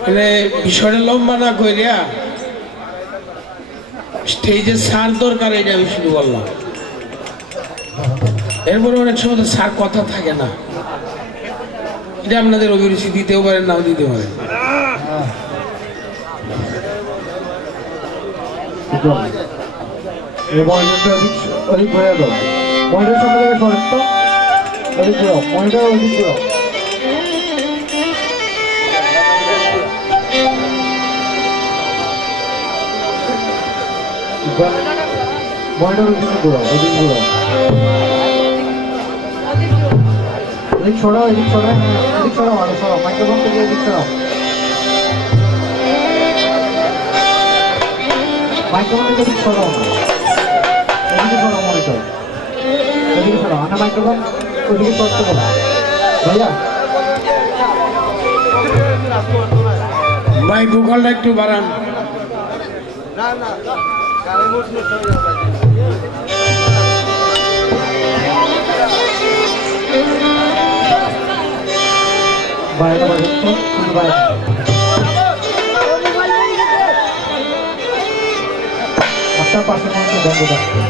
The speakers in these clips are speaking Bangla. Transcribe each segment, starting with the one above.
মানে বিষয়টা লম্বা না কইরা স্টেজে সার দরকার, এটা আমি শুধু বললাম। এরপরে অনেক সময় তো সার কথা থাকে না, এটা আপনাদের অভিরুচি দিতেও পারেন, নাও দিতে পারেন। অধিক ঘুরে দাও, মহিলার সামনে সরেন তো, অধিক ঘুরাও, মহিলা অধিক ঘুরাও। মহিলার অধিক ঘুরাও, অধিক ঘুরাও, এদিক ছড়াও, এদিক ছড়াও, এদিক ছড়াও, আরো ছড়াও, মাইক্রোফোন থেকে এদিক ছড়াও, মাইক্রোফোন থেকে এদিক ছড়াও না, এদিকে ছড়াও, মনিটর এদিকে ছড়াও, আনা মাইক্রোফোন ওদিকে ছড়তে বলো ভাইয়া। ভাই ভোকালটা একটু বাড়ান। বাইরে বাজাচ্ছ বাইরে আপনার পাশে মনে বন্ধ থাকবে।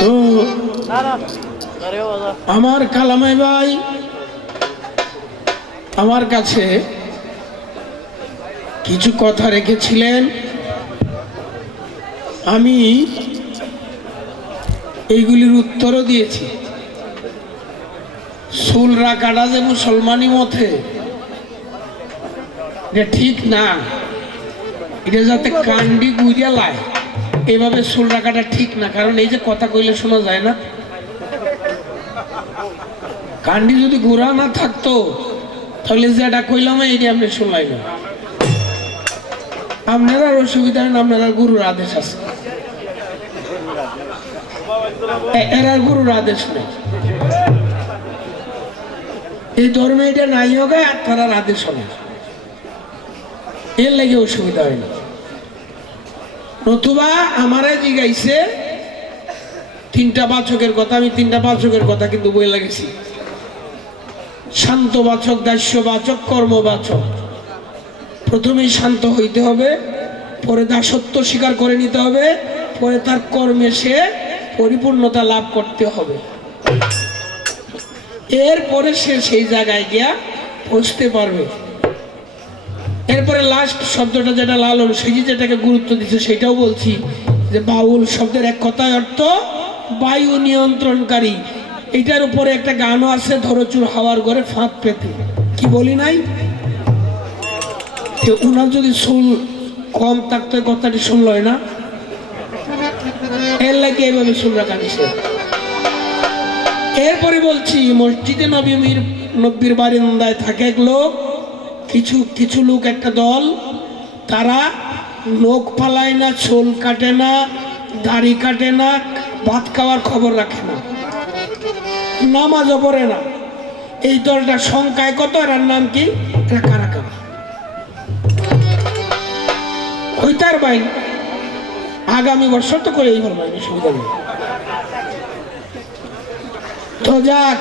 তো আমার কালামাই ভাই আমার কাছে কিছু কথা রেখেছিলেন, আমি এইগুলির উত্তরও দিয়েছি। চুল রাখাটা যে মুসলমানি মতে এটা ঠিক না, এটা যাতে কান্ডি গুইয়া লায় এইভাবে চুল রাখাটা ঠিক না। কারণ এই যে কথা কইলে শোনা যায় না, কান্ডি যদি গোড়া না থাকতো তাহলে যেটা কইলাম এইটা আপনি শুনলাই না। আপনার আর অসুবিধা নেই, আপনার আর গুরুর আদেশ আছে, এর আর গুরুর আদেশ নেই। এই ধর্মে এটা নাই হোক আর তার আদেশ হবে, এর লাগে অসুবিধা হয় না। নতুবা আমারে জিগাইছে তিনটা বাচকের কথা, আমি তিনটা বাচকের কথা কিন্তু বই লাগেছি। শান্তবাচক, দাস্যবাচক, কর্মবাচক। প্রথমেই শান্ত হইতে হবে, পরে দাসত্ব স্বীকার করে নিতে হবে, পরে তার কর্মে সে পরিপূর্ণতা লাভ করতে হবে, এরপরে সে সেই জায়গায় গিয়া পৌঁছতে পারবে। এরপরে লাস্ট শব্দটা যেটা লালন সেজি যেটাকে গুরুত্ব দিচ্ছে সেটাও বলছি, যে বাউল শব্দের এক কথায় অর্থ বায়ু নিয়ন্ত্রণকারী। এটার উপরে একটা গানও আছে, ধরচুর হাওয়ার ঘরে ফাঁদ পেতে, কি বলি নাই? উনার যদি চুল কম থাকতো কথাটি শুনলই না, এর লাগে এইভাবে চুল রাখা নিষেধ। এরপরে বলছি, মসজিদে নবীর বারিন্দায় থাকে এক লোক, কিছু লোক, একটা দল, তারা নখ পালায় না, চুল কাটে না, দাড়ি কাটে না, ভাত খাওয়ার খবর রাখে না, নামাজও পড়ে না। এই দলটা সংখ্যায় কত, এর নাম কি? এরা কারা কারা? হইতার বাইন আগামী বছর তো করে এই বলবো, সুবিধা নেই। তো যাক,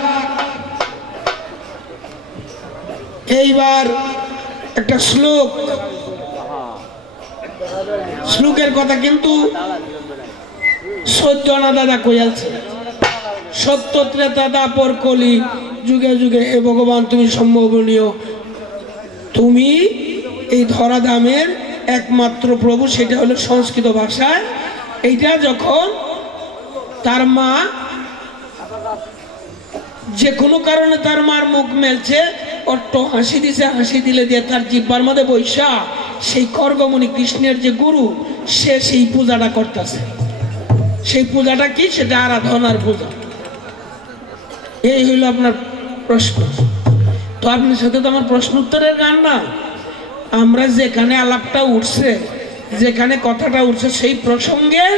এইবার একটা শ্লোকের কথা কিন্তু সত্যনা দাদা কইয়াছে, সত্য ত্রেতা দাপর কলি যুগে যুগে হে ভগবান তুমি সম্ভাবনীয়, তুমি এই ধরাধামের একমাত্র প্রভু, সেটা হলো সংস্কৃত ভাষায়। এইটা যখন তার মা যে কোনো কারণে তার মার মুখ মেলছে, অট্ট হাসি দিছে, হাসি দিলে দিয়ে তার জিব্বার মধ্যে বৈশা সেই খড়গমণি কৃষ্ণের যে গুরু, সে সেই পূজাটা করতেছে। সেই পূজাটা কি? সেটা আরাধনার পূজা। এই হইল আপনার প্রশ্ন। তো আপনার সাথে তো আমার প্রশ্ন উত্তরের গান না, আমরা যেখানে আলাপটা উঠছে, যেখানে কথাটা উঠছে, সেই প্রসঙ্গের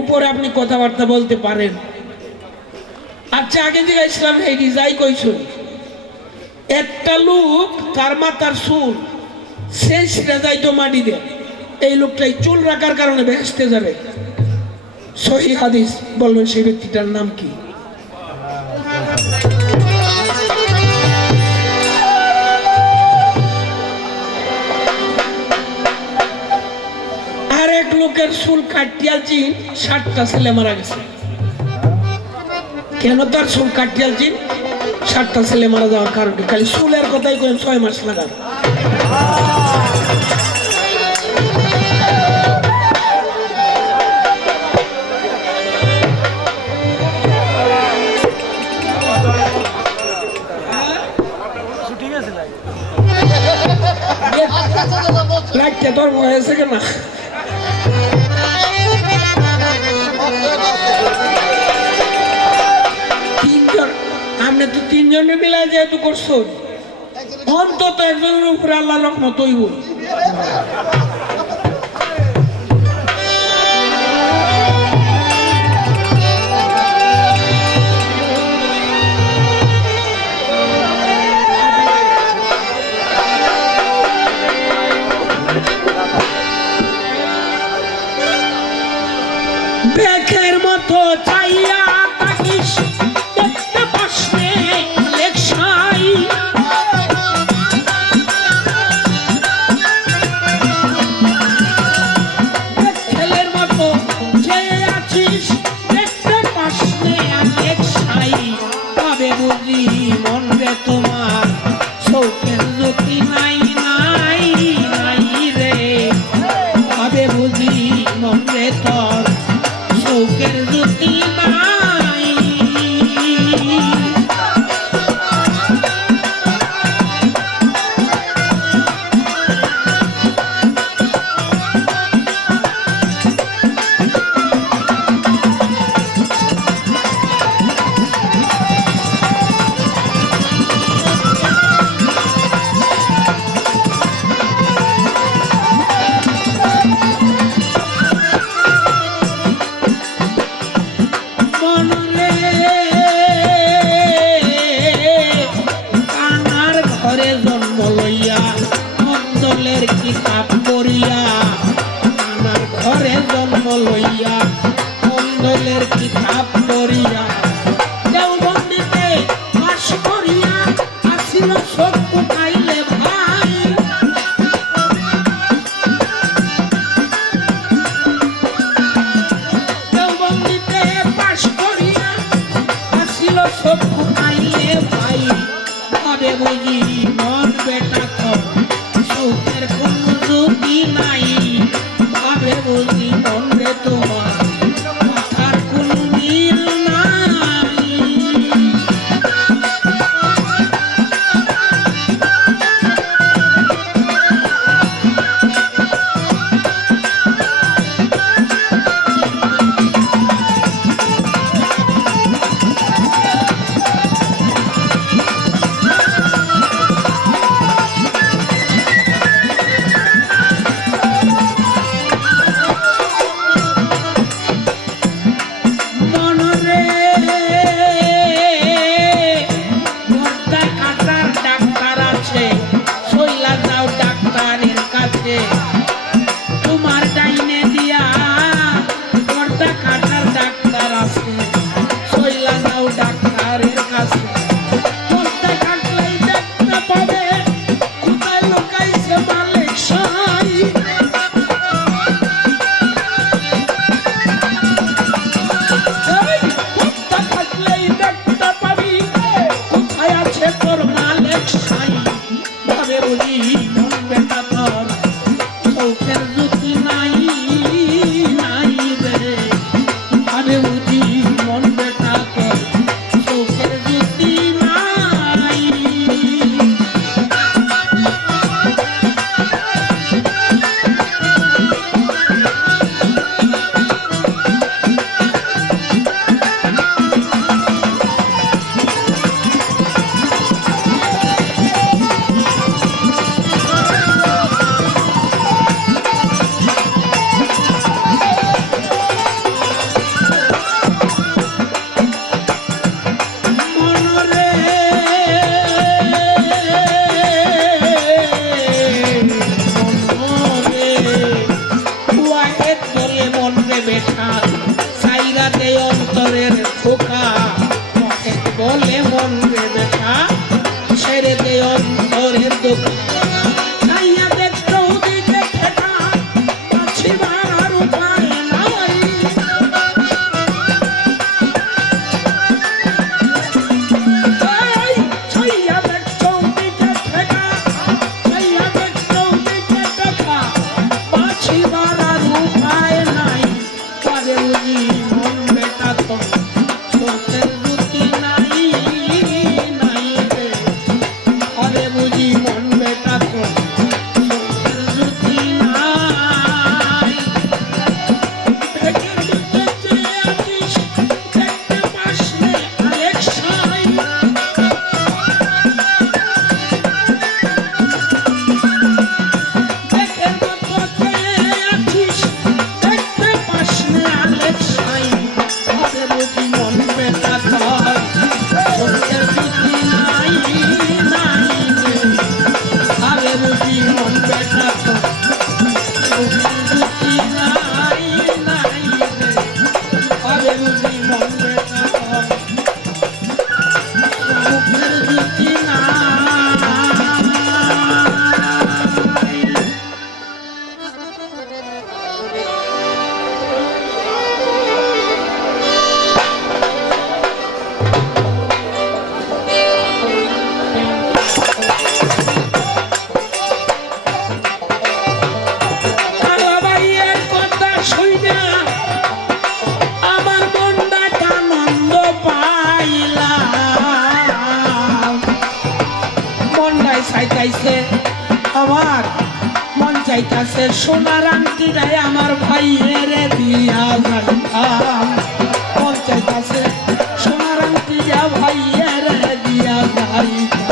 উপরে আপনি কথাবার্তা বলতে পারেন। আচ্ছা, আগে যে ইসলাম এই রিজাই কইছুন, একটা লোক তার মাথার চুল সেই ছিঁড়ে যাইতো মাটি দিয়ে, এই লোকটাই চুল রাখার কারণে বেহেশতে যাবে। সহিহ হাদিস, বলবেন সেই ব্যক্তিটার নাম কি? আর এক লোকের চুল কাটিয়ালছি, 60টা ছেলে মারা গেছে। কেন তার চুল কাটিয়ালছি? 60টা ছেলে মারা যাওয়ার কারণ কি? খালি চুলের কথাই কেন 6 মাস লাগান। লাইটটা তোর বয়সে কেন? আপনি তো 3 জনে মিলাই যেহেতু করছো, অন্তত একজনের উপরে আল্লাহ রহমত হইব। বেকের মতো চাইয়া থাকিস, দেখতে পাস নে লেকসাই। ছেলের মতো যে আছিস, দেখতে পাস নে লেকসাই। তবে বুঝি মন রে তোমার চৌকের জ্যোতি নাই নাই নাই রে, তবে বুঝি মন রে তোর চৌকের জ্যোতি নাই। কিতাব পড়িয়া, আমার ঘরে জন্ম লইয়া, মঙ্গলের কিতাব পড়িয়া, দেওবন্দিতে বাস করিয়া, আসিল চোখ উঠাইলে ভাই। দেওবন্দিতে বাস করিয়া, আসিল চোখ উঠাইলে ভাই। ভাবে বুঝি মন বেটা তো চৌকের কোনো জ্যোতি নাই, ভাবে বুঝি মন রে তোমার মাথার কোনো মিল নাই। আমার মন চাইতাছে সোনার আংটিটাই আমার ভাইয়ের দিয়া যাইতাম, মন চাইতাছে সোনার আংটিটা ভাইয়ের দিয়া যাইতাম।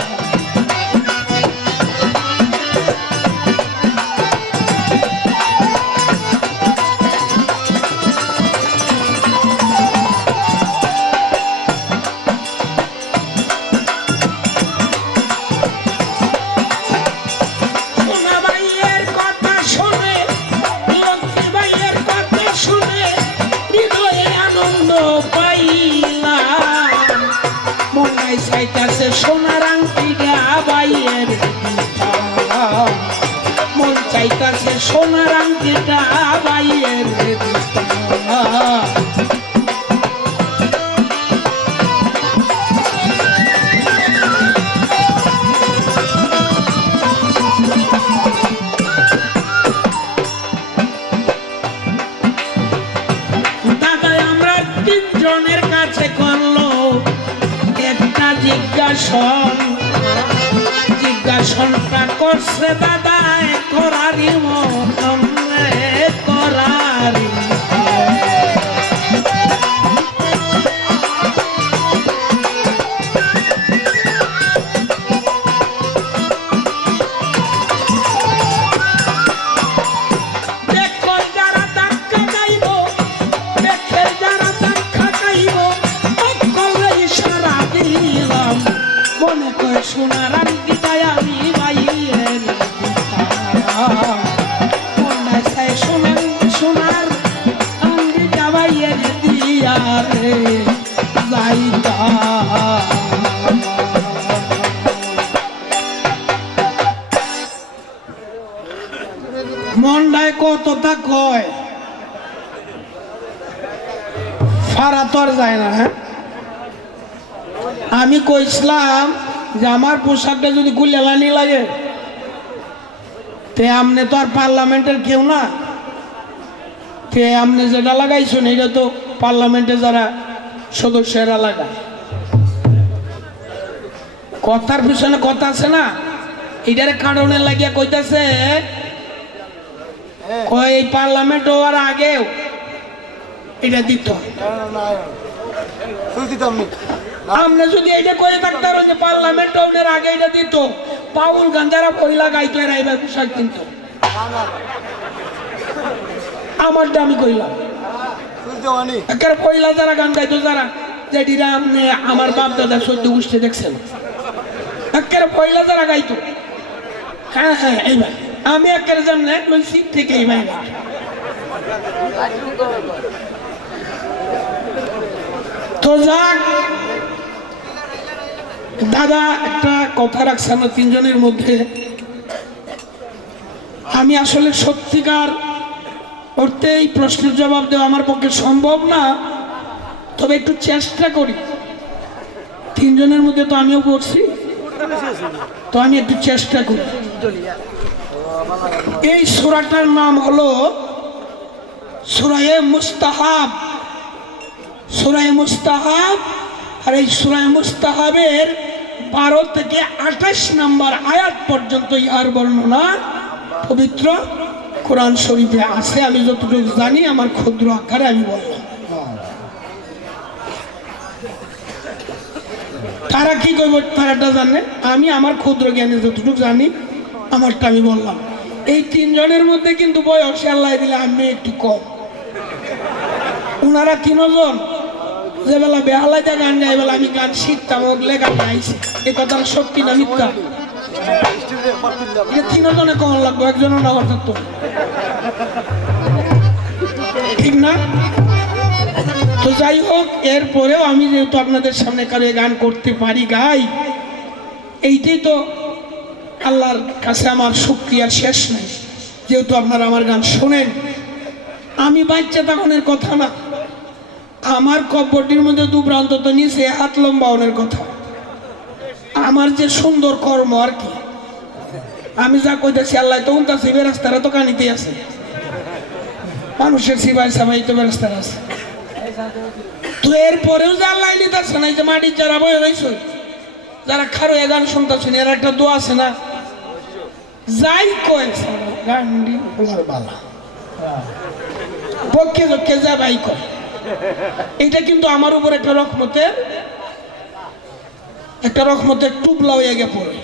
চাইতাছে সোনার আংটিটা ভাইয়ের দিতাম, মন চাইতাছে সোনার আংটিটা ভাইয়ের দিতাম। দাদা আমরা তিনজনের কাছে করলো একটা জিজ্ঞাসনটা করছে দাদা করারি মতন করারি। সোনার আংটিটাই আমি ভাইয়ের দিতাম, মনে চাই সোনার আংটিটা ভাইয়ের দিয়া রে যাইতাম। মনটায় কতটা কয় ফারা তো আর যায় না। হ্যাঁ আমি কইছিলাম যে আমার পোশাকটা যদি গুলেলানি লাগে তে আমনে তো আর পার্লামেন্টের কেউ না, তে আমনে যেটা লাগাইছেন এটা তো পার্লামেন্টে যারা সদস্যরা লাগায়। কথার পিছনে কথা আছে না, এটার কারণে লাগিয়া কইতাছে কয় এই পার্লামেন্ট হওয়ার আগেও এটা দিত। আমরা যদি এটা করে থাকতাম যে পার্লামেন্ট ওনের আগে এটা দিত, পাউল গান যারা পয়লা গাইতো এরা এবার পোশাক কিনতো। আমারটা আমি কইলাম একেবারে পয়লা যারা গান গাইতো, যারা যেটিরা আপনি আমার বাপ দাদা সদ্য গোষ্ঠী দেখছেন, একেবারে পয়লা যারা গাইতো। হ্যাঁ হ্যাঁ এইবার আমি একেবারে যেমন বলছি ঠিক এইবার। তো যাক দাদা একটা কথা রাখছেন না তিনজনের মধ্যে, আমি আসলে সত্যিকার অর্থে এই প্রশ্নের জবাব দেওয়া আমার পক্ষে সম্ভব না, তবে একটু চেষ্টা করি। তিনজনের মধ্যে তো আমিও পড়ছি, তো আমি একটু চেষ্টা করি। এই সূরাটার নাম হলো সূরা মুস্তাহাব। সূরা মুস্তাহাব, আর এই সূরা মুস্তাহাবের 12 থেকে 28 নম্বর আয়াত পর্যন্ত ইহার বর্ণনা পবিত্র কোরআন শরীফে আছে। আমি যতটুকু জানি আমার ক্ষুদ্র আকারে আমি বললাম। তারা কি করবো তারাটা জানে, আমি আমার ক্ষুদ্র জ্ঞানে যতটুকু জানি আমারটা আমি বললাম। এই তিনজনের মধ্যে কিন্তু বয়সে আল্লাহ দিলে আমি একটু কম। ওনারা তিনজন যে বেলা বেহালাইতে গান গাই বেলা আমি গান শিখতাম, ওগুলো গান গাইছি। এ কথাটা সত্যি না মিথ্যা? তিনজনে কম লাগবো, একজনও না অর্থাৎ তো ঠিক না? তো যাই হোক, এরপরেও আমি যেহেতু আপনাদের সামনে কারো গান করতে পারি গাই, এইটাই তো আল্লাহর কাছে আমার শুকরিয়ার শেষ নেই, যেহেতু আপনারা আমার গান শোনেন। আমি বাচ্চা তখনের কথা না, আমার কবরটির মধ্যে দুপ্রান্ত তো নিচে হাত লম্বাওনের কথা। আমার যে সুন্দর কর্ম আর কি, আমি যা কইতেছি আল্লাহ তো উনতাছে, বেরাস্তারা তো কানিতে আছে, মানুষের সিবাই সাবাই তো বেরাস্তারা আছে। তো এরপরেও যে আল্লাহ নিতেছে না, এই যে মাটির যারা বয়ে রয়েছে, যারা খারো এ গান শুনতেছেন, এর একটা দোয়া আছে না, যাই কয় সারা গান্ডি ফোলার বালা পক্ষে পক্ষে যা ভাই কয়। এটা কিন্তু আমার উপর একটা রহমতের টুবলা হয়ে গে পড়ে।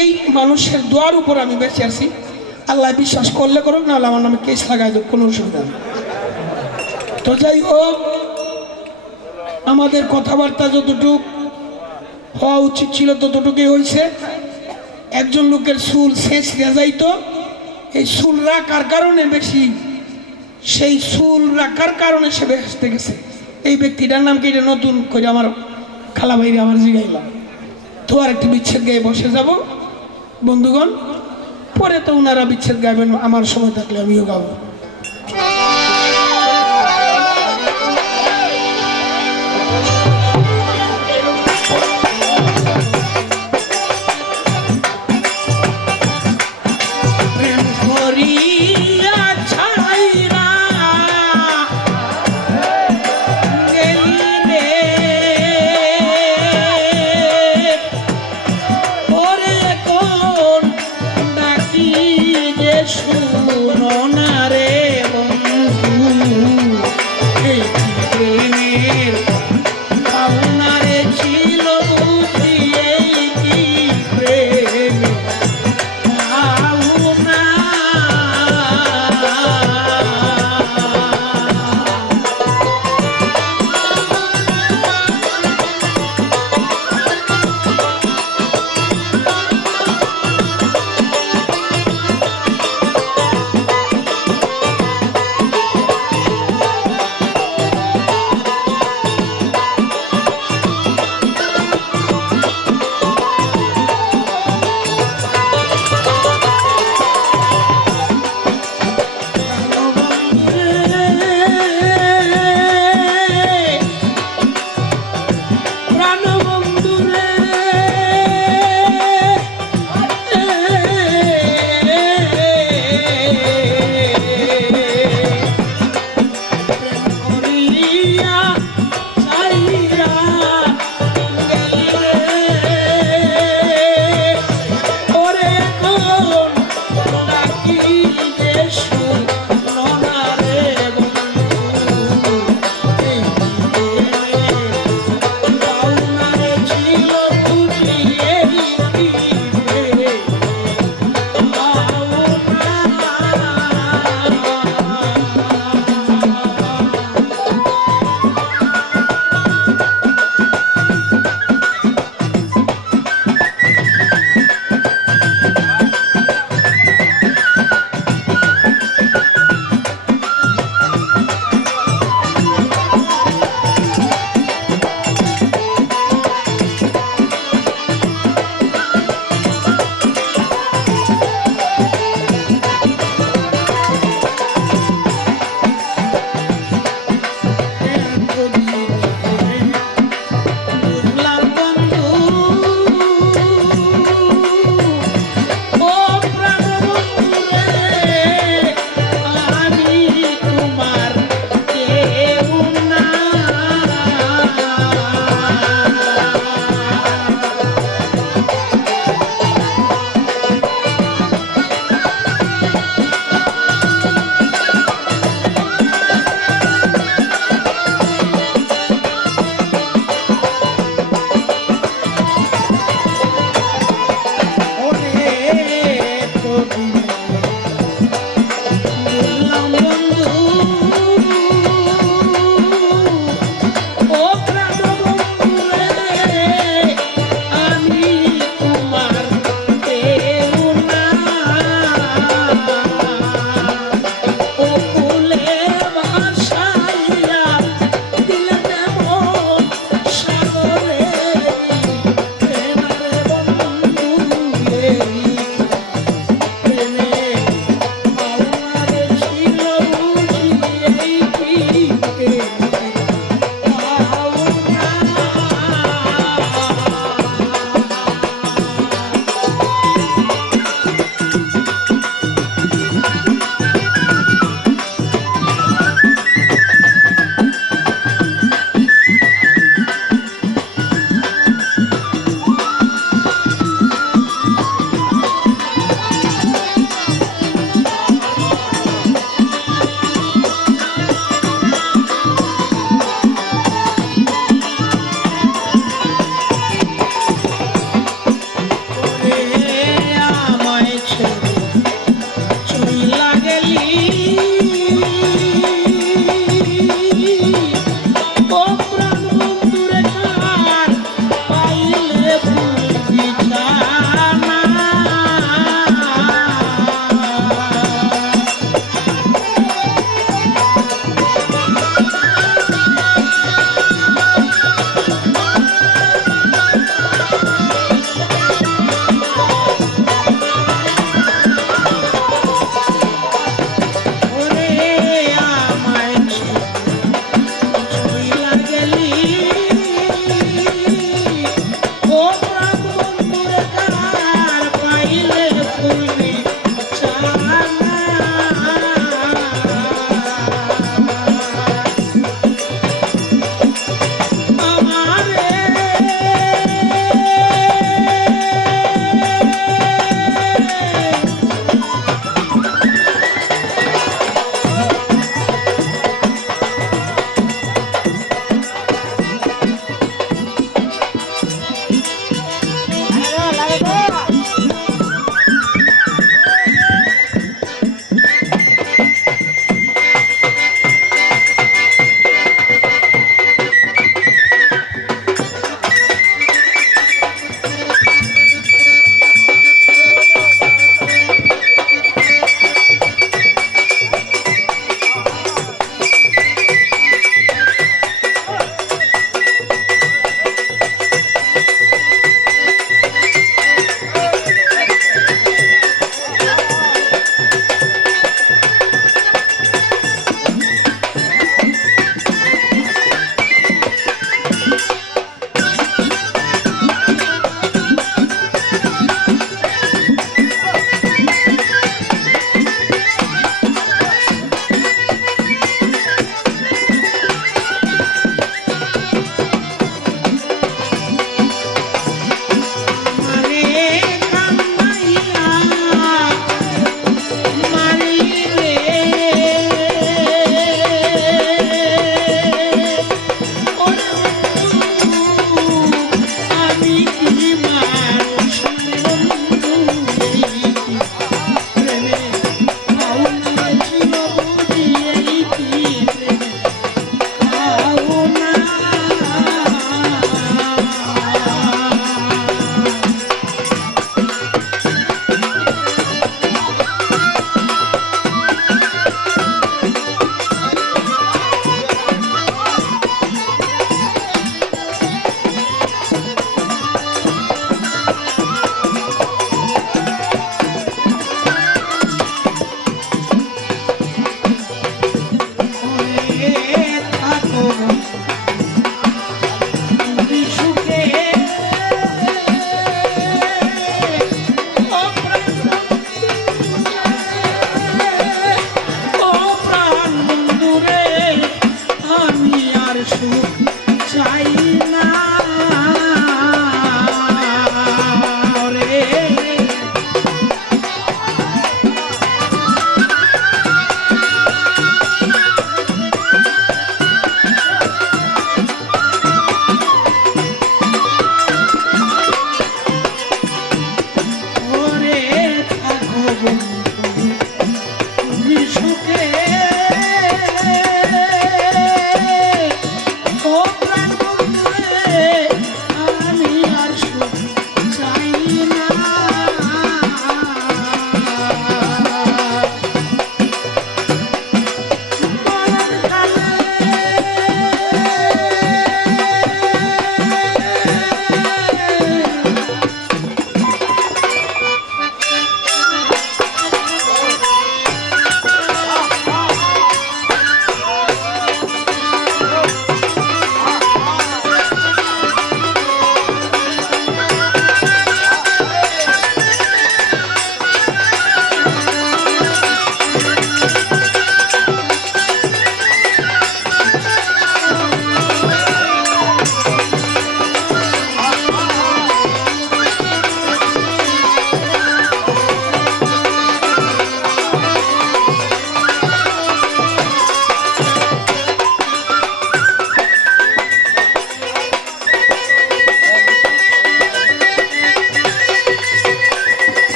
এই মানুষের দোয়ার উপর আমি বেঁচে আছি। আল্লাহ বিশ্বাস করলে করুক, না হলে আমার নামে কেস লাগাই দেব, কোনো অসুবিধা নেই। তো যাই হোক, আমাদের কথাবার্তা যতটুক হওয়া উচিত ছিল ততটুকুই হয়েছে। একজন লোকের চুল শেষ হয়ে যাইতো, এই চুল রাখার কারণে বেশি, সেই চুল রাখার কারণে সে বেহেশতে গেছে। এই ব্যক্তিটার নাম কি, এটা নতুন করে আমার খালা ভাইরে আমার জিগাইলাম। তো আর একটি বিচ্ছেদ গায়ে বসে যাব বন্ধুগণ, পরে তো ওনারা বিচ্ছেদ গাইবেন, আমার সময় থাকলে আমিও গাবো।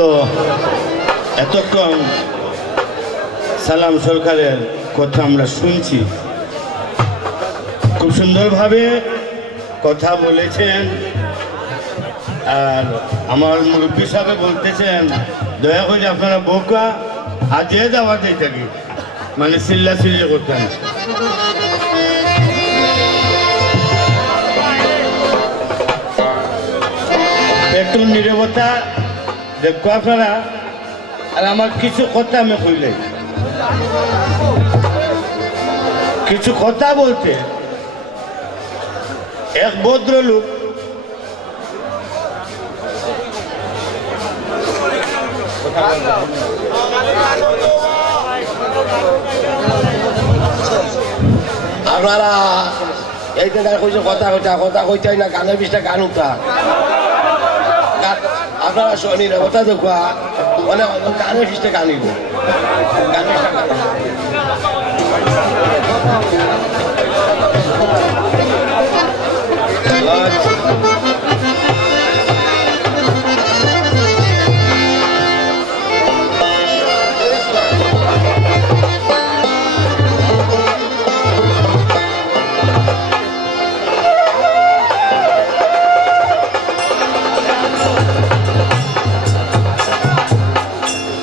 তো এতক্ষণ সালাম সরকারের কথা আমরা শুনছি, খুব সুন্দরভাবে কথা বলেছেন। আর আমার মুরব্বী সাহেব বলতেছেন দয়া করে আপনারা বোকা আজে যাওয়াতেই থাকি, মানে চিল্লা চিল্লি করতেন। একটু নীরবতা দেখো আপনারা। আর আমার কিছু কথা আমি কইলে, কিছু কথা বলতে এক ভদ্রলোক আপনারা এইটা কইছে কথা কইতা কথা কইতাই না, গানের বিষটা গান উঠা আপনারা শনির কথা দেখুয়া মানে গানের বিষটা গানিব গানের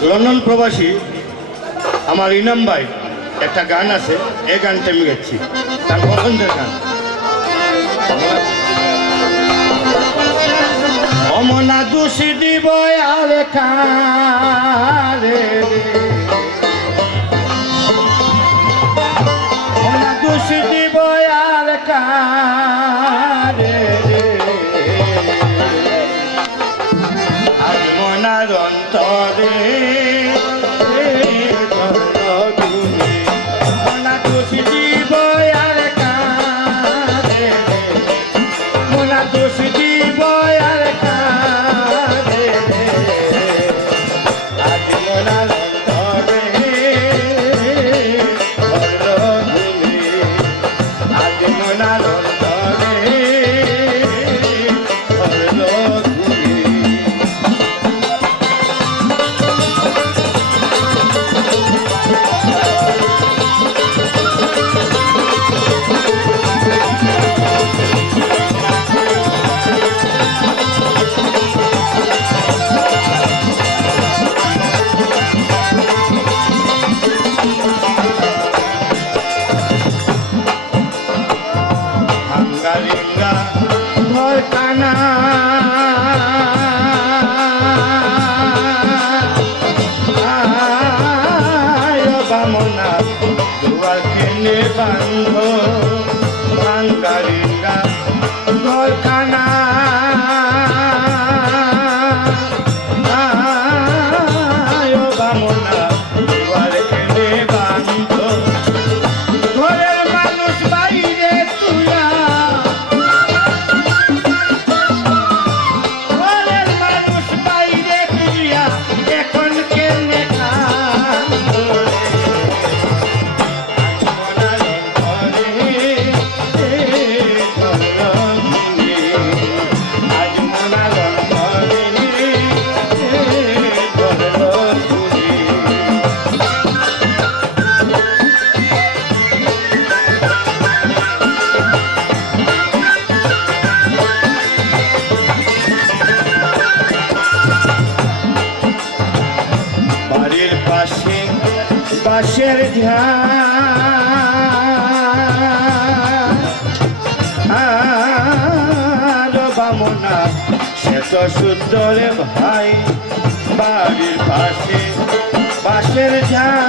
লন্ডন প্রবাসী আমার ইনাম ভাই একটা গান আছে, এই গানটা আমি গাচ্ছি, তার পছন্দের গান। অমনা দোষী দিব আর কারে, অমনা দোষী দিব আর কারে, আজ মনার অন্তরে মনা দোষী দিব আর কারে, মনা দোষী দিব আর কারে, আজ মনার অন্তরে আজ মনার অন্তরে ভাঙ্গালিঙ্গা ঘর কানা বামনা দুয়ার কেনে বান্ধ, ভাঙ্গালিঙ্গা ঘর কানা বামনা দুয়ার কেনে বান্ধ, ঘরের মানুষ বাইরে তুলা, ঘরের মানুষ বাইরে তুলিয়া এখন কেনে বাড়ির পাশে বাঁশের ঝাড় বামনা সে তো সুন্দরে ভাই, বাড়ির পাশে বাঁশের ঝাড়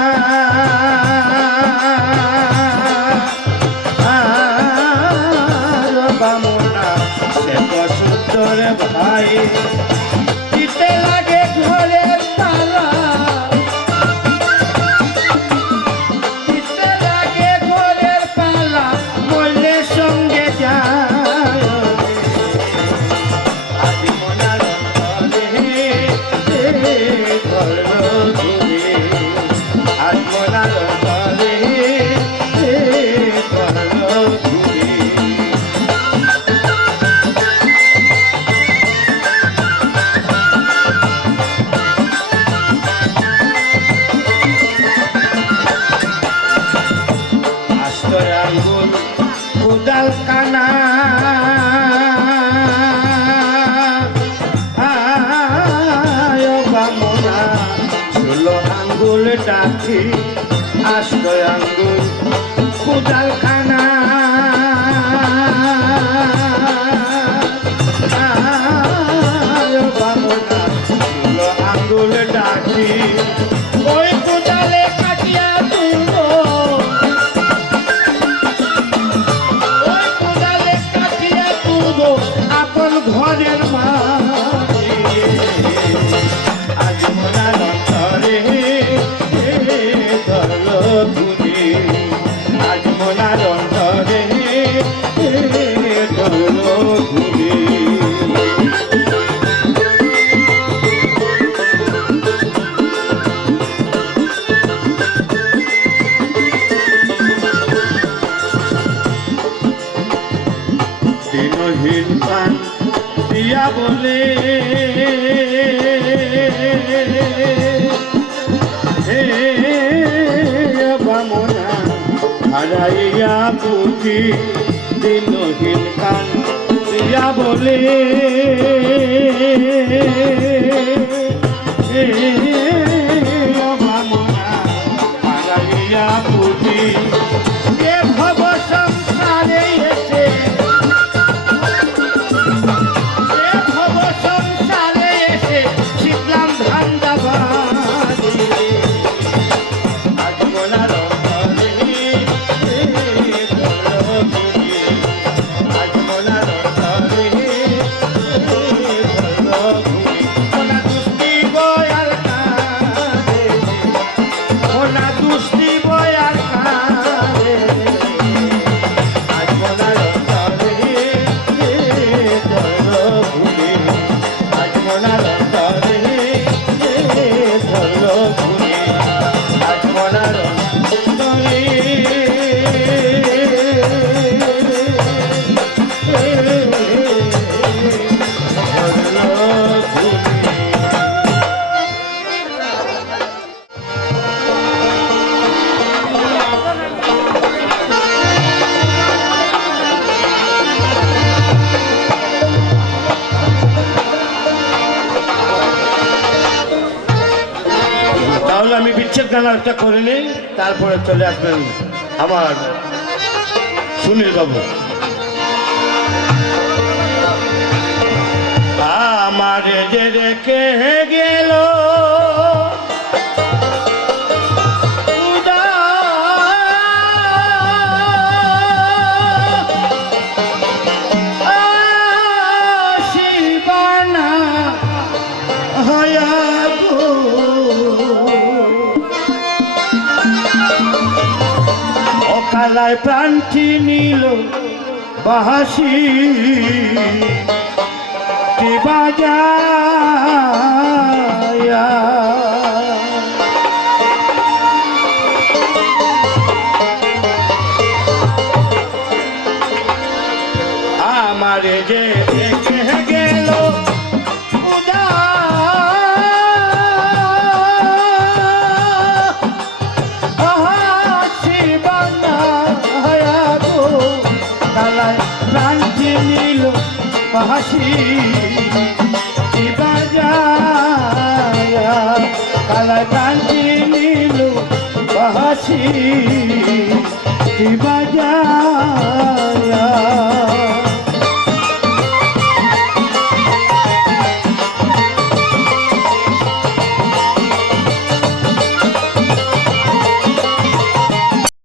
বামনা সে তো সুন্দরে ভাই, দিতে লাগে ঘরের তালা, দিতে লাগে ঘরের পালা, বললে সঙ্গে যায় আদি মনার অন্তরে ঘর ঘুরে, আদি মনার অন্তরে ঘর ঘুরে। ষোলো আঙ্গুল ডাকি আষ্ট আঙ্গুল কোদাল খানা ষোলো আঙ্গুল ডাকি ওই কোদালে কাটিয়া তুলব ওই কোদালে কাটিয়া তুলব আপন ঘরের মাঝে আজ মনার অন্তরে ধরল গুলি আজ মনার অন্তরে ধরল গুলি দিনহীন প্রাণ দিয়া বলে হে বামনা হারাইয়া পুঁথি দিনহীন কান দিয়া বলে হে বামনা হারাইয়া পুঁথি এ ভব সংসারে এসে ভব সংসারে এসে শিখলাম ধান্দাবাজি আজ মনার অন্তরে ধরল গুলি আজ মনার অন্তরে ধরল গুলি মোনা দুষ্টি বয়ার কাঁদে মোনা দুষ্টি বয়ার কাঁদে আজ মনার অন্তরে ধরল গুলি আজ মনার অন্তরে ধরল গুলি আজ মনার অন্তরে ধরল গুলি তাহলে আমি বিচ্ছেদ গান একটা করে নিই তারপরে চলে আসবেন আমার সুনীল বাবু আমার যে রেখে গেল শিবানা হয়া অকালায় প্রাণটি নিল বাহাসি বাজায়া আমার যে দেখে গেল প্রাণটি নিল হাসি বাজায়া কালা প্রাণটি নিল হাসি